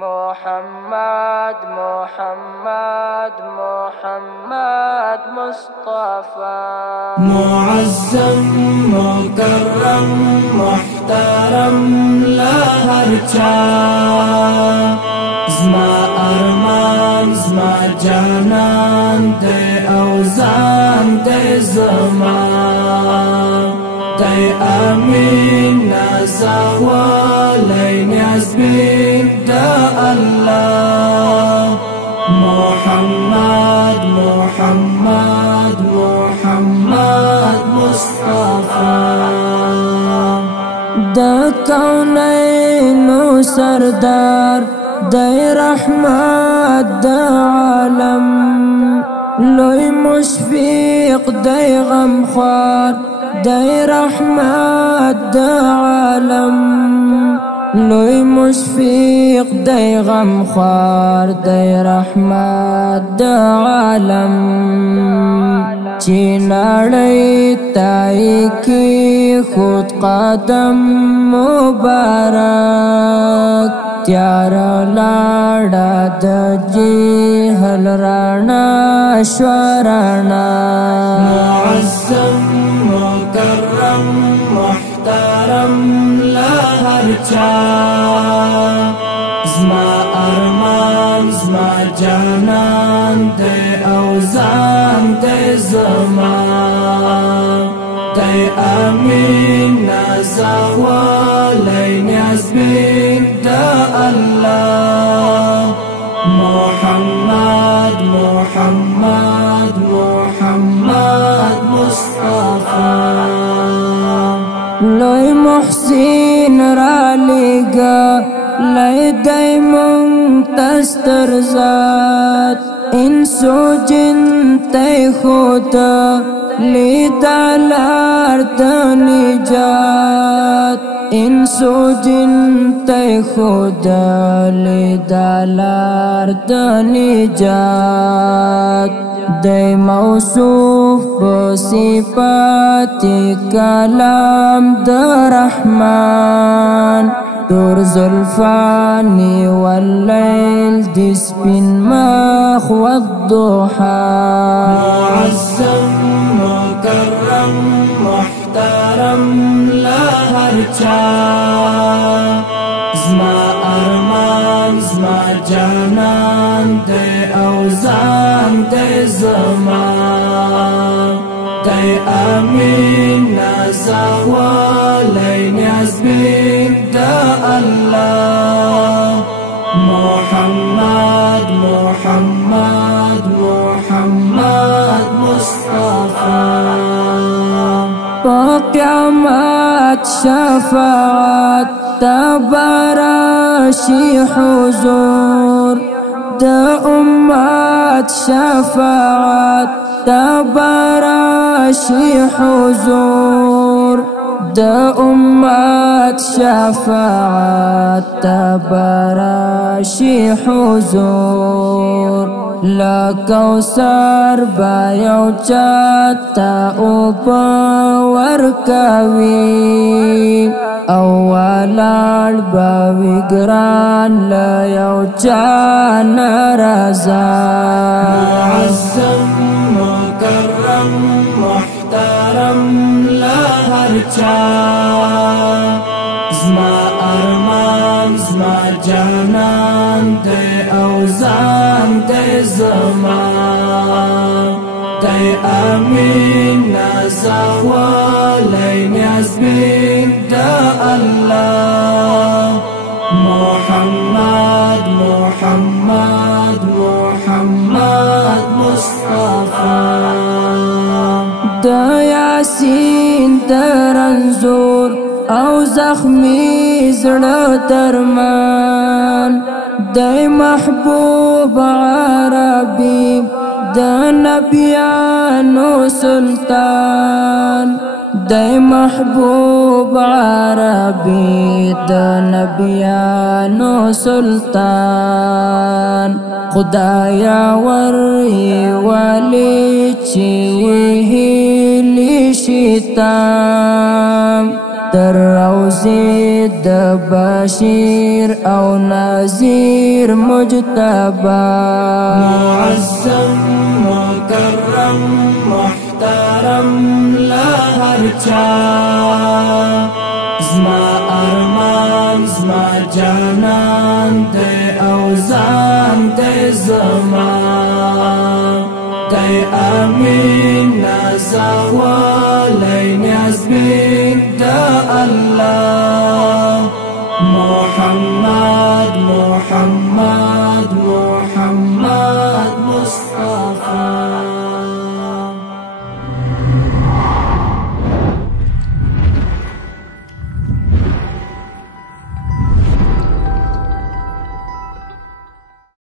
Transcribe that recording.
محمد محمد محمد مصطفى معزم مكرم محترم لا هرچا زما ارمان زما جانان دے اوزان دے زمان دے امین نازوالی نیازبین دا اللہ محمد محمد محمد مصطفى دا کونینو سردار دے رحمت دا عالم لوی مشفیق دے غمخوار دے رحمت دا عالم لوی مشفیق دے غمخوار دے رحمت دا عالم چی نړۍ تائی کی خود قدم مبارک تیار لاړه د جهل رانا شورانا معزم مکرم محترم لا هرچا زما ارمان زما جانان دے اوزان دے زمان دے امین نازوالی نیازبین دا اللہ محمد محمد محمد مصطفى لوی محسن را لگا لئی دی منتستر ذات انسو جن تی خود لیدالار دا نجات انسو جن تی خود لیدالار دا نجات دی موصوف بصفات کلام دا رحمان دور زلفانی واللیل دی سپین مخ والضحا معزم مکرم محترم لا هرچا زما ارمان زما جانان دے اوزان دے زمان دے امین نازوالی نیازبین دا اللہ محمد محمد محمد مصطفى پا قیامت شفاعت تبراشی حضور دا امت شفاعت تبراشی حضور دا امت شفاعت تبراشی حضور لکوثر بایو چاہتا اوپا ورکوی اوالال باوی گران لیو چاہ نرزا معزم مکرم محترم لا هرچا زما ارمان زما جانان دے اوزان دے زمان دے امین نازوالی نیازبین دا اللہ محمد محمد محمد مصطفى دا یاسین درنزور او زخمی زړه درمان دے محبوب عربی دا نبیانو سلطان دے محبوب عربی دا نبیانو سلطان خدایا وری ولی چی هیلی شیطان تر روزي د بشير او نذير مجتبى معظم مكرم محترم لهر چا زما ارمان زما جانان دے اوزان دے زمان دے امین نازوان